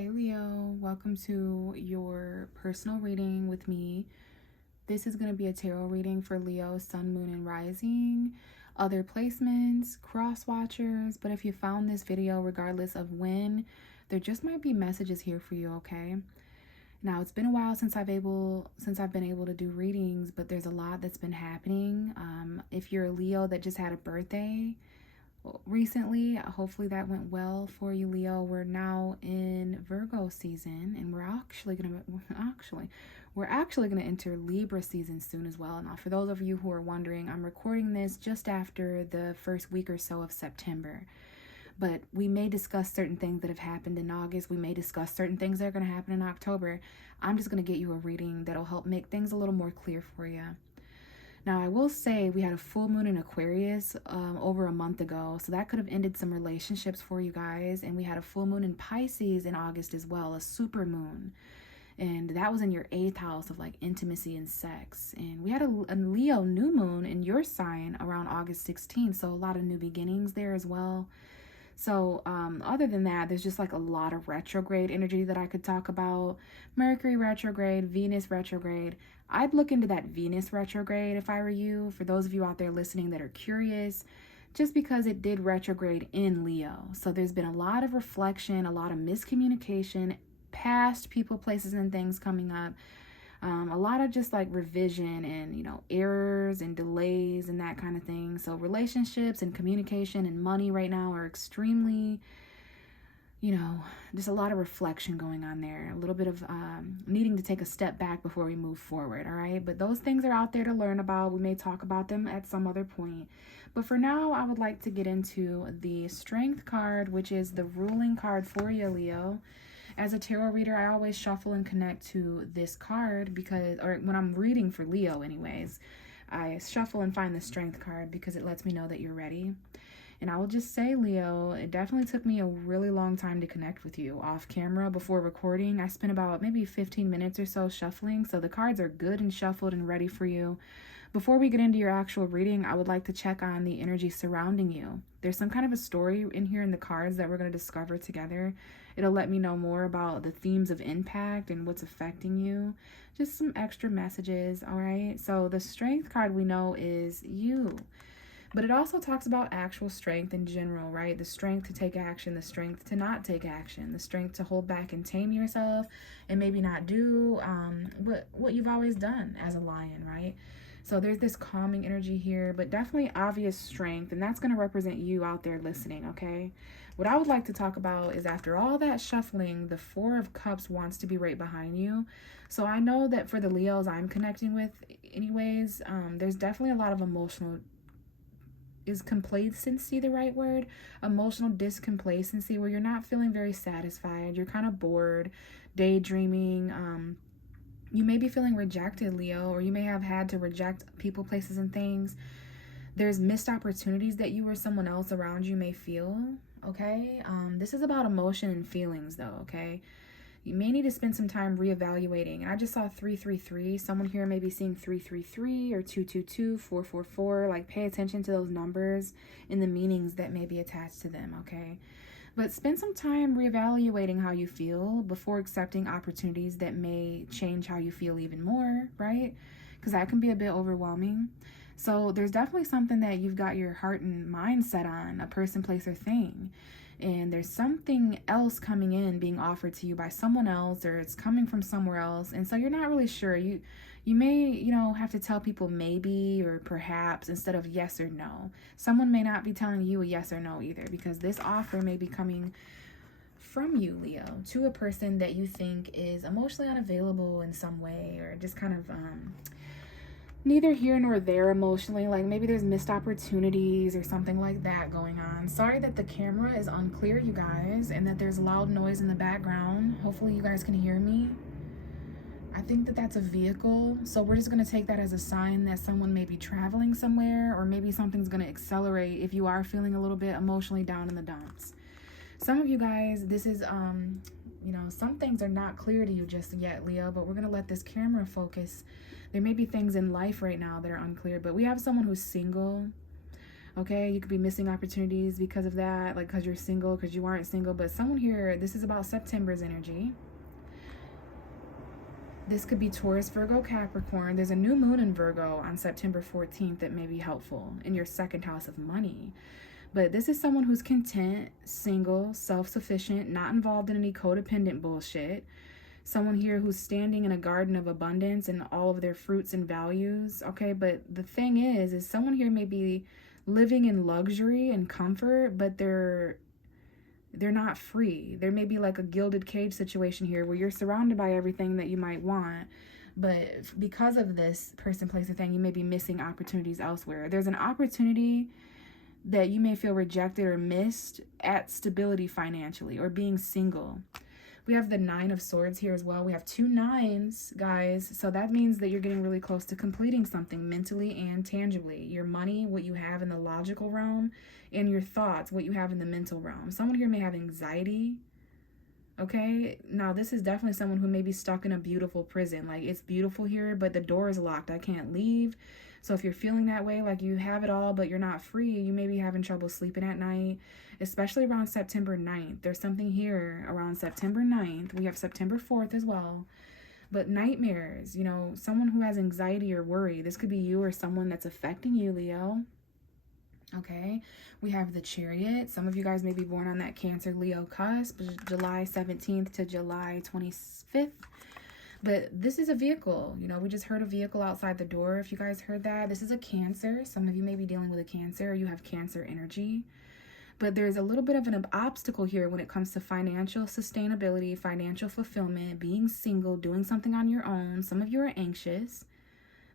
Hey Leo, welcome to your personal reading with me. This is going to be a tarot reading for Leo, Sun, Moon, and Rising, other placements, cross watchers. But if you found this video, regardless of when, there just might be messages here for you, okay? Now, it's been a while since I've been able to do readings, but there's a lot that's been happening. If you're a Leo that just had a birthday recently, hopefully that went well for you, Leo. We're now in Virgo season, and we're actually gonna enter Libra season soon as well. Now, for those of you who are wondering, I'm recording this just after the first week or so of September, but we may discuss certain things that have happened in August. We may discuss certain things that are going to happen in October. I'm just going to get you a reading that'll help make things a little more clear for you. Now, I will say we had a full moon in Aquarius over a month ago, so that could have ended some relationships for you guys. And we had a full moon in Pisces in August as well, a super moon. And that was in your 8th house of like intimacy and sex. And we had a Leo new moon in your sign around August 16th, so a lot of new beginnings there as well. So other than that, there's just like a lot of retrograde energy that I could talk about. Mercury retrograde, Venus retrograde. I'd look into that Venus retrograde if I were you, for those of you out there listening that are curious, just because it did retrograde in Leo. So there's been a lot of reflection, a lot of miscommunication, past people, places, and things coming up. A lot of just like revision and, errors and delays and that kind of thing. So relationships and communication and money right now are extremely, just a lot of reflection going on there. A little bit of needing to take a step back before we move forward, all right? But those things are out there to learn about. We may talk about them at some other point. But for now, I would like to get into the Strength card, which is the ruling card for you, Leo. As a tarot reader, I always shuffle and connect to this card or when I'm reading for Leo anyways, I shuffle and find the Strength card because it lets me know that you're ready. And I will just say, Leo, it definitely took me a really long time to connect with you off camera before recording. I spent about maybe 15 minutes or so shuffling, so the cards are good and shuffled and ready for you. Before we get into your actual reading, I would like to check on the energy surrounding you. There's some kind of a story in here in the cards that we're going to discover together. It'll let me know more about the themes of impact and what's affecting you. Just some extra messages, all right? So the Strength card we know is you. But it also talks about actual strength in general, right? The strength to take action, the strength to not take action, the strength to hold back and tame yourself and maybe not do what you've always done as a lion, right? So there's this calming energy here, but definitely obvious strength, and that's going to represent you out there listening, okay? What I would like to talk about is after all that shuffling, the Four of Cups wants to be right behind you. So I know that for the Leos I'm connecting with anyways, there's definitely a lot of is complacency the right word? Emotional discomplacency, where you're not feeling very satisfied. You're kind of bored, daydreaming. You may be feeling rejected, Leo, or you may have had to reject people, places, and things. There's missed opportunities that you or someone else around you may feel, okay? This is about emotion and feelings, though, okay? You may need to spend some time reevaluating. And I just saw 333. Someone here may be seeing 333 or 222, 444. Like, pay attention to those numbers and the meanings that may be attached to them, okay? But spend some time reevaluating how you feel before accepting opportunities that may change how you feel even more, right? Because that can be a bit overwhelming. So there's definitely something that you've got your heart and mind set on, a person, place, or thing. And there's something else coming in, being offered to you by someone else, or it's coming from somewhere else. And so you're not really sure. You may, have to tell people maybe or perhaps instead of yes or no. Someone may not be telling you a yes or no either, because this offer may be coming from you, Leo, to a person that you think is emotionally unavailable in some way, or just kind of neither here nor there emotionally. Like maybe there's missed opportunities or something like that going on. Sorry that the camera is unclear, you guys, and that there's loud noise in the background. Hopefully you guys can hear me. I think that that's a vehicle, so we're just going to take that as a sign that someone may be traveling somewhere, or maybe something's going to accelerate if you are feeling a little bit emotionally down in the dumps. Some of you guys, this is some things are not clear to you just yet, Leo, but we're going to let this camera focus. There may be things in life right now that are unclear, but we have someone who's single. Okay, you could be missing opportunities because of that, like because you're single, because you aren't single. But someone here, this is about September's energy. This could be Taurus, Virgo, Capricorn. There's a new moon in Virgo on September 14th that may be helpful in your second house of money. But this is someone who's content, single, self-sufficient, not involved in any codependent bullshit. Someone here who's standing in a garden of abundance and all of their fruits and values. Okay, but the thing is someone here may be living in luxury and comfort, but they're not free. There may be like a gilded cage situation here where you're surrounded by everything that you might want, but because of this person, place, or thing, you may be missing opportunities elsewhere. There's an opportunity that you may feel rejected or missed at stability financially or being single. We have the 9 of Swords here as well. We have 2 9s, guys. So that means that you're getting really close to completing something mentally and tangibly. Your money, what you have in the logical realm, and your thoughts, what you have in the mental realm. Someone here may have anxiety. Okay, now this is definitely someone who may be stuck in a beautiful prison. Like, it's beautiful here, but the door is locked. I can't leave. So if you're feeling that way, like you have it all, but you're not free, you may be having trouble sleeping at night, especially around September 9th. There's something here around September 9th. We have September 4th as well. But nightmares, you know, someone who has anxiety or worry. This could be you or someone that's affecting you, Leo. Okay, we have the Chariot. Some of you guys may be born on that Cancer Leo cusp, July 17th to July 25th. But this is a vehicle. You know, we just heard a vehicle outside the door. If you guys heard that, this is a Cancer. Some of you may be dealing with a Cancer, or you have Cancer energy. But there's a little bit of an obstacle here when it comes to financial sustainability, financial fulfillment, being single, doing something on your own. Some of you are anxious,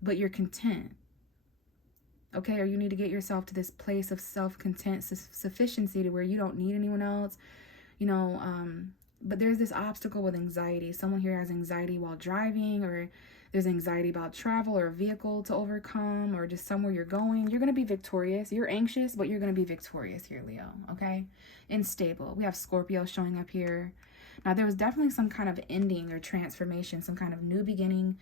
but you're content. Okay, or you need to get yourself to this place of self-content, sufficiency, to where you don't need anyone else, you know. But there's this obstacle with anxiety. Someone here has anxiety while driving, or there's anxiety about travel or a vehicle to overcome, or just somewhere you're going. You're going to be victorious. You're anxious, but you're going to be victorious here, Leo, okay? And stable. We have Scorpio showing up here. Now, there was definitely some kind of ending or transformation, some kind of new beginning,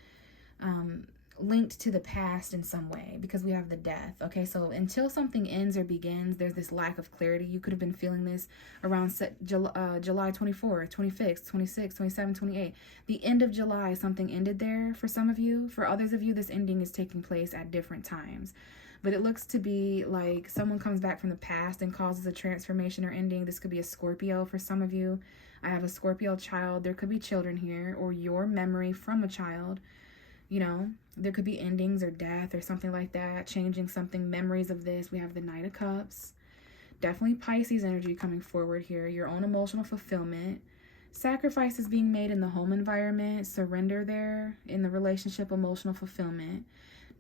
linked to the past in some way, because we have the Death. Okay, so until something ends or begins, there's this lack of clarity. You could have been feeling this around July 24th, 25th, 26th, 27th, 28th. The end of July, something ended there for some of you. For others of you, this ending is taking place at different times. But it looks to be like someone comes back from the past and causes a transformation or ending. This could be a Scorpio for some of you. I have a Scorpio child. There could be children here, or your memory from a child. You know, there could be endings or death or something like that, changing something, memories of this. We have the Knight of Cups. Definitely Pisces energy coming forward here. Your own emotional fulfillment. Sacrifices being made in the home environment. Surrender there in the relationship, emotional fulfillment.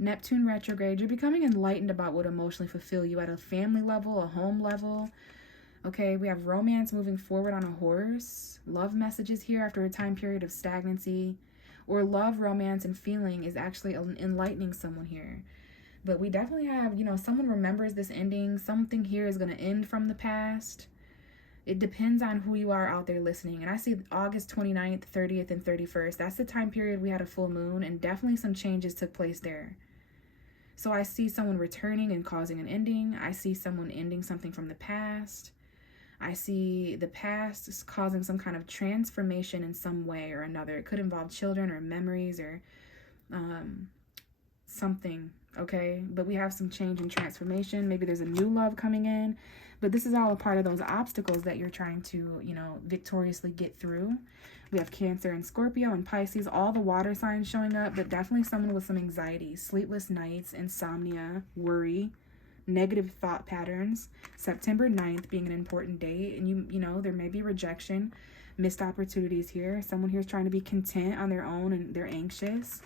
Neptune retrograde. You're becoming enlightened about what emotionally fulfill you at a family level, a home level. Okay, we have romance moving forward on a horse. Love messages here after a time period of stagnancy. Or love, romance, and feeling is actually enlightening someone here. But we definitely have, you know, someone remembers this ending. Something here is going to end from the past. It depends on who you are out there listening. And I see August 29th, 30th, and 31st. That's the time period we had a full moon, and definitely some changes took place there. So I see someone returning and causing an ending. I see someone ending something from the past. I see the past is causing some kind of transformation in some way or another. It could involve children or memories or something, okay? But we have some change and transformation. Maybe there's a new love coming in. But this is all a part of those obstacles that you're trying to, you know, victoriously get through. We have Cancer and Scorpio and Pisces, all the water signs showing up, but definitely someone with some anxiety, sleepless nights, insomnia, worry, negative thought patterns. September 9th being an important date, and you know, there may be rejection, missed opportunities here. Someone here is trying to be content on their own and they're anxious.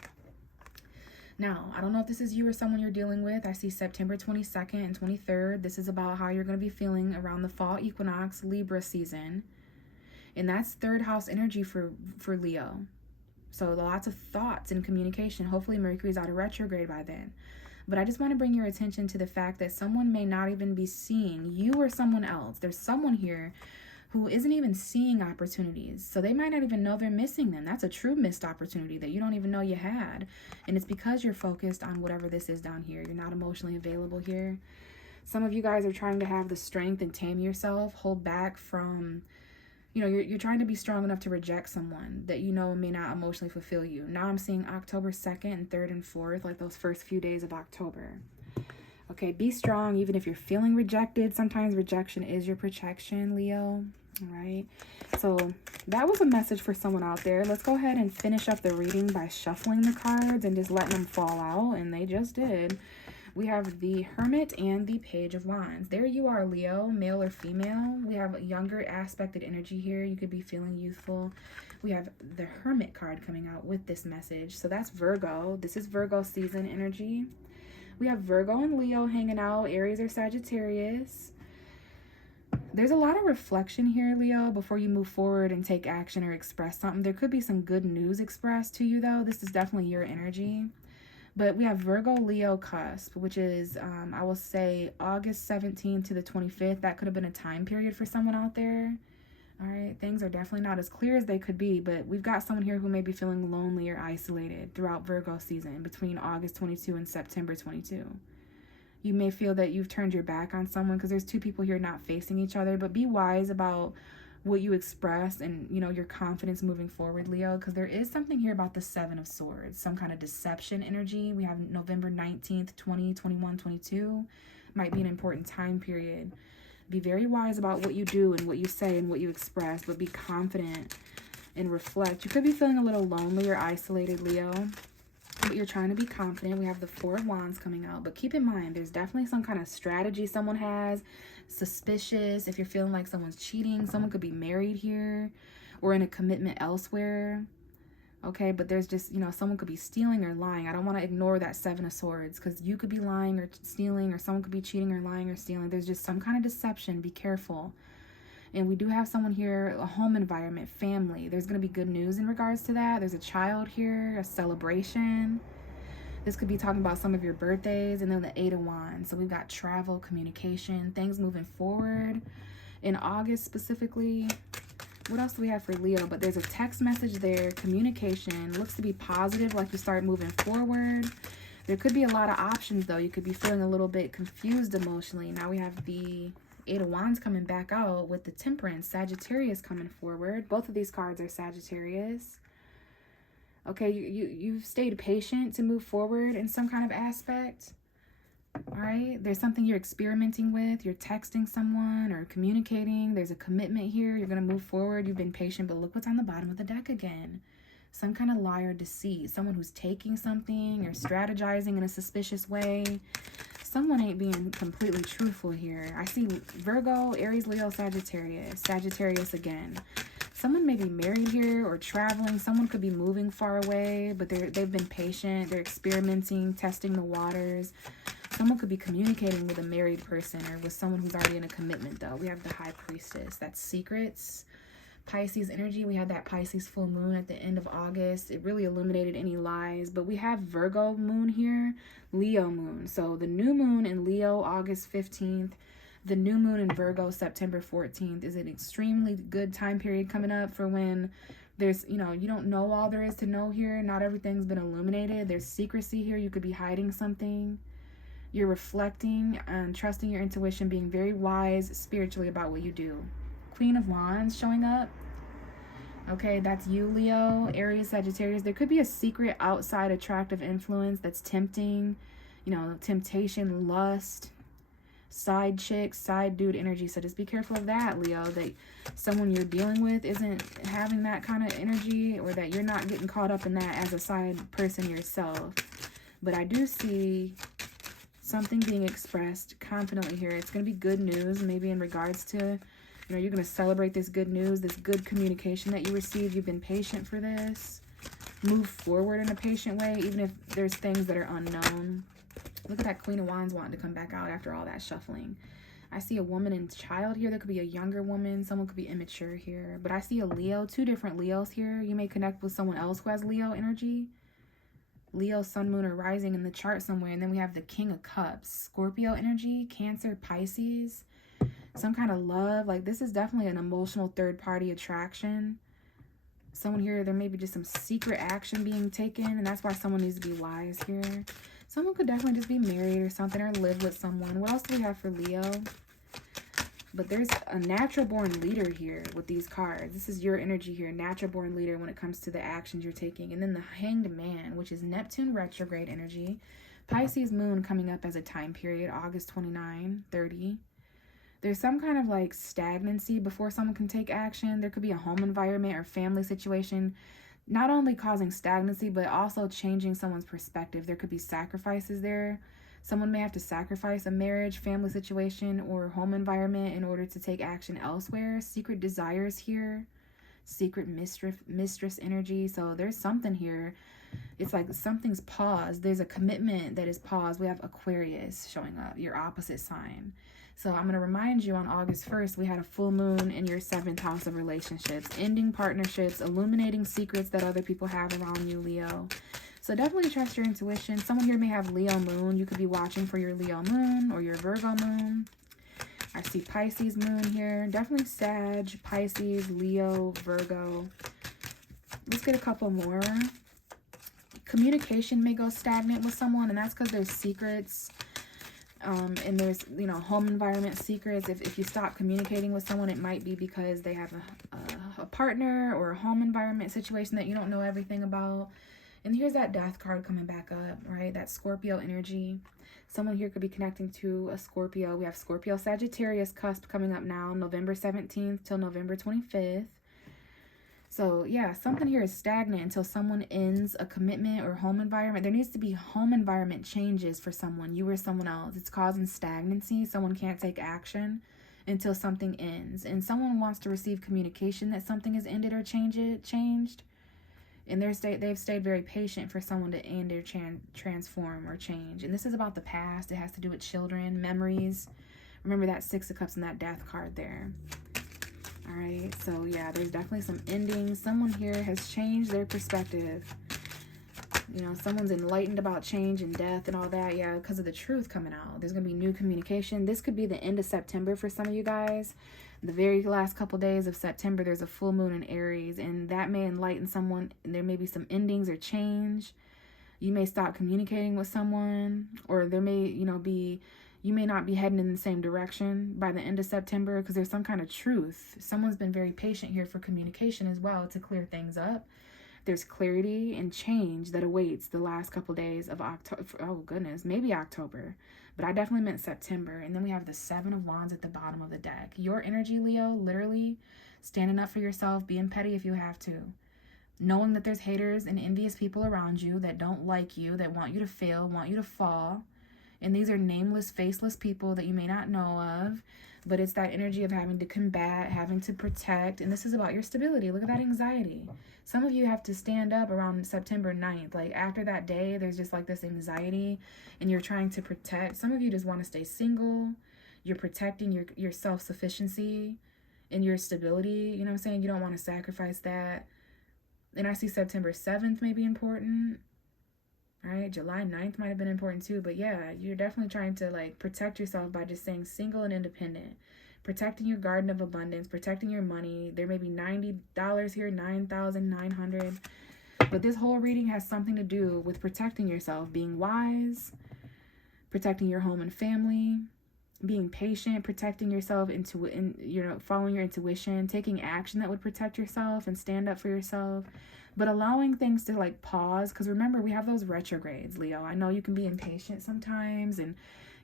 Now, I don't know if this is you or someone you're dealing with. I see September 22nd and 23rd. This is about how you're going to be feeling around the fall equinox, Libra season. And that's third house energy for Leo. So lots of thoughts and communication. Hopefully Mercury's out of retrograde by then. But I just want to bring your attention to the fact that someone may not even be seeing you or someone else. There's someone here who isn't even seeing opportunities. So they might not even know they're missing them. That's a true missed opportunity that you don't even know you had. And it's because you're focused on whatever this is down here. You're not emotionally available here. Some of you guys are trying to have the strength and tame yourself, hold back from, you know, you're trying to be strong enough to reject someone that you know may not emotionally fulfill you. Now I'm seeing October 2nd and 3rd and 4th, like those first few days of October. Okay, be strong even if you're feeling rejected. Sometimes rejection is your protection, Leo. All right, so that was a message for someone out there. Let's go ahead and finish up the reading by shuffling the cards and just letting them fall out, and they just did. We have the Hermit and the Page of Wands. There you are, Leo, male or female. We have a younger aspected energy here. You could be feeling youthful. We have the Hermit card coming out with this message. So that's Virgo. This is Virgo season energy. We have Virgo and Leo hanging out, Aries or Sagittarius. There's a lot of reflection here, Leo, before you move forward and take action or express something. There could be some good news expressed to you, though. This is definitely your energy. But we have Virgo Leo cusp, which is, I will say, August 17th to the 25th. That could have been a time period for someone out there. All right, things are definitely not as clear as they could be, but we've got someone here who may be feeling lonely or isolated throughout Virgo season between August 22 and September 22. You may feel that you've turned your back on someone because there's two people here not facing each other, but be wise about what you express and, you know, your confidence moving forward, Leo, because there is something here about the Seven of Swords, some kind of deception energy. We have November 19th, 20, 21, 22. Might be an important time period. Be very wise about what you do and what you say and what you express, but be confident and reflect. You could be feeling a little lonely or isolated, Leo, but you're trying to be confident. We have the Four of Wands coming out, but keep in mind, there's definitely some kind of strategy someone has. Suspicious. If you're feeling like someone's cheating, someone could be married here or in a commitment elsewhere. Okay, but there's just, you know, someone could be stealing or lying. I don't want to ignore that Seven of Swords because you could be lying or stealing, or someone could be cheating or lying or stealing. There's just some kind of deception. Be careful. And we do have someone here, a home environment, family. There's going to be good news in regards to that. There's a child here, a celebration. This could be talking about some of your birthdays, and then the Eight of Wands. So we've got travel, communication, things moving forward. In August specifically, what else do we have for Leo? But there's a text message there, communication. Looks to be positive, like you start moving forward. There could be a lot of options, though. You could be feeling a little bit confused emotionally. Now we have the Eight of Wands coming back out with the Temperance, Sagittarius coming forward. Both of these cards are Sagittarius. Okay, you've stayed patient to move forward in some kind of aspect. All right, there's something you're experimenting with. You're texting someone or communicating. There's a commitment here. You're going to move forward. You've been patient, but look what's on the bottom of the deck again. Some kind of lie or deceit. Someone who's taking something or strategizing in a suspicious way. Someone ain't being completely truthful here. I see Virgo, Aries, Leo, Sagittarius. Sagittarius again. Someone may be married here or traveling. Someone could be moving far away, but they've been patient. They're experimenting, testing the waters. Someone could be communicating with a married person or with someone who's already in a commitment, though. We have the High Priestess. That's secrets. Pisces energy. We had that Pisces full moon at the end of August. It really illuminated any lies. But we have Virgo moon here, Leo moon. So the new moon in Leo, August 15th. The new moon in Virgo, September 14th, is an extremely good time period coming up for when there's, you know, you don't know all there is to know here. Not everything's been illuminated. There's secrecy here. You could be hiding something. You're reflecting and trusting your intuition, being very wise spiritually about what you do. Queen of Wands showing up. Okay, that's you, Leo, Aries, Sagittarius. There could be a secret outside attractive influence that's tempting, you know, temptation, lust, side chick, side dude energy. So just be careful of that, Leo, that someone you're dealing with isn't having that kind of energy, or that you're not getting caught up in that as a side person yourself. But I do see something being expressed confidently here. It's going to be good news, maybe in regards to, you know, you're going to celebrate this good news, this good communication that you received. You've been patient for this. Move forward in a patient way, even if there's things that are unknown. Look at that Queen of Wands wanting to come back out after all that shuffling. I see a woman and child here. There could be a younger woman. Someone could be immature here. But I see a Leo, two different Leos here. You may connect with someone else who has Leo energy. Leo, sun, moon, or rising in the chart somewhere. And then we have the King of Cups. Scorpio energy, Cancer, Pisces. Some kind of love. Like, this is definitely an emotional third-party attraction. Someone here, there may be just some secret action being taken. And that's why someone needs to be wise here. Someone could definitely just be married or something, or live with someone. What else do we have for Leo? But there's a natural born leader here with these cards. This is your energy here, natural born leader when it comes to the actions you're taking. And then the Hanged Man, which is Neptune retrograde energy. Pisces moon coming up as a time period, August 29, 30. There's some kind of like stagnancy before someone can take action. There could be a home environment or family situation, not only causing stagnancy, but also changing someone's perspective. There could be sacrifices there. Someone may have to sacrifice a marriage, family situation, or home environment in order to take action elsewhere. Secret desires here. Secret mistress energy. So there's something here. It's like something's paused. There's a commitment that is paused. We have Aquarius showing up, your opposite sign. So I'm going to remind you on August 1st, we had a full moon in your 7th house of relationships, ending partnerships, illuminating secrets that other people have around you, Leo. So definitely trust your intuition. Someone here may have Leo moon. You could be watching for your Leo moon or your Virgo moon. I see Pisces moon here. Definitely Sag, Pisces, Leo, Virgo. Let's get a couple more. Communication may go stagnant with someone, and that's because there's secrets. And there's, you know, home environment secrets. If you stop communicating with someone, it might be because they have a partner or a home environment situation that you don't know everything about. And here's that Death card coming back up, right? That Scorpio energy. Someone here could be connecting to a Scorpio. We have Scorpio Sagittarius cusp coming up now, November 17th till November 25th. So yeah, something here is stagnant until someone ends a commitment or home environment. There needs to be home environment changes for someone, you or someone else. It's causing stagnancy. Someone can't take action until something ends. And someone wants to receive communication that something has ended or changed. And they've stayed very patient for someone to end or transform or change. And this is about the past. It has to do with children, memories. Remember that Six of Cups and that Death card there. All right, so yeah, there's definitely some endings. Someone here has changed their perspective. You know, someone's enlightened about change and death and all that. Yeah, because of the truth coming out. There's going to be new communication. This could be the end of September for some of you guys. The very last couple days of September, there's a full moon in Aries, and that may enlighten someone. And there may be some endings or change. You may stop communicating with someone, or there may, you know, you may not be heading in the same direction by the end of September because there's some kind of truth. Someone's been very patient here for communication as well to clear things up. There's clarity and change that awaits the last couple days of October. Oh, goodness, maybe October. But I definitely meant September. And then we have the Seven of Wands at the bottom of the deck. Your energy, Leo, literally standing up for yourself, being petty if you have to. Knowing that there's haters and envious people around you that don't like you, that want you to fail, want you to fall. And these are nameless, faceless people that you may not know of. But it's that energy of having to combat, having to protect. And this is about your stability. Look at that anxiety. Some of you have to stand up around September 9th. Like after that day, there's just like this anxiety. And you're trying to protect. Some of you just want to stay single. You're protecting your self-sufficiency and your stability. You know what I'm saying? You don't want to sacrifice that. And I see September 7th may be important. Right, July 9th might have been important too. But yeah, you're definitely trying to like protect yourself by just staying single and independent. Protecting your garden of abundance, protecting your money. There may be $90 here, $9,900. But this whole reading has something to do with protecting yourself, being wise, protecting your home and family, being patient, protecting yourself, following your intuition, taking action that would protect yourself and stand up for yourself. But allowing things to like pause, because remember, we have those retrogrades, Leo. I know you can be impatient sometimes and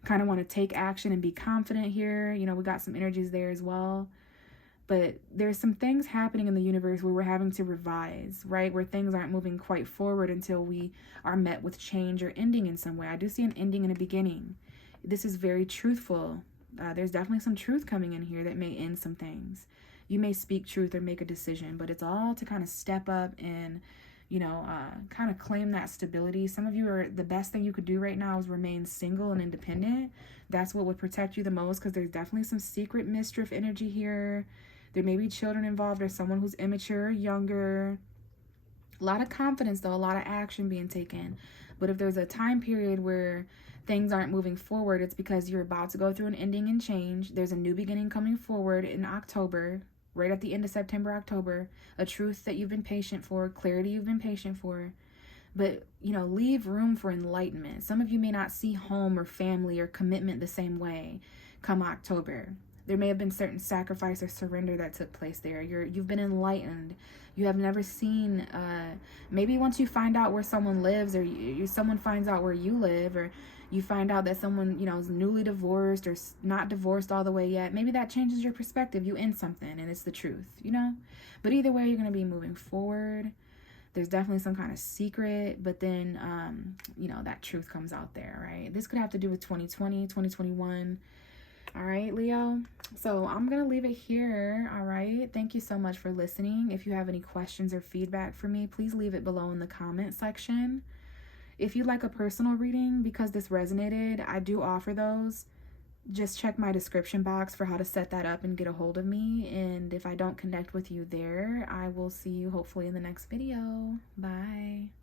kind of want to take action and be confident here. You know, we got some energies there as well. But there's some things happening in the universe where we're having to revise, right? Where things aren't moving quite forward until we are met with change or ending in some way. I do see an ending and a beginning. This is very truthful. There's definitely some truth coming in here that may end some things. You may speak truth or make a decision, but it's all to kind of step up and, kind of claim that stability. Some of you the best thing you could do right now is remain single and independent. That's what would protect you the most, because there's definitely some secret mischief energy here. There may be children involved or someone who's immature or younger. A lot of confidence, though, a lot of action being taken. But if there's a time period where things aren't moving forward, it's because you're about to go through an ending and change. There's a new beginning coming forward in October. Right at the end of September, October, a truth that you've been patient for, clarity you've been patient for. But, you know, leave room for enlightenment. Some of you may not see home or family or commitment the same way come October. There may have been certain sacrifice or surrender that took place there. You've been enlightened. You have never seen, maybe once you find out where someone lives, or someone finds out where you live, or you find out that someone, you know, is newly divorced or not divorced all the way yet, maybe that changes your perspective. You end something and it's the truth, you know? But either way, you're going to be moving forward. There's definitely some kind of secret, but then, you know, that truth comes out there, right? This could have to do with 2020, 2021. All right, Leo. So I'm going to leave it here. All right. Thank you so much for listening. If you have any questions or feedback for me, please leave it below in the comment section. If you'd like a personal reading, because this resonated, I do offer those. Just check my description box for how to set that up and get a hold of me. And if I don't connect with you there, I will see you hopefully in the next video. Bye.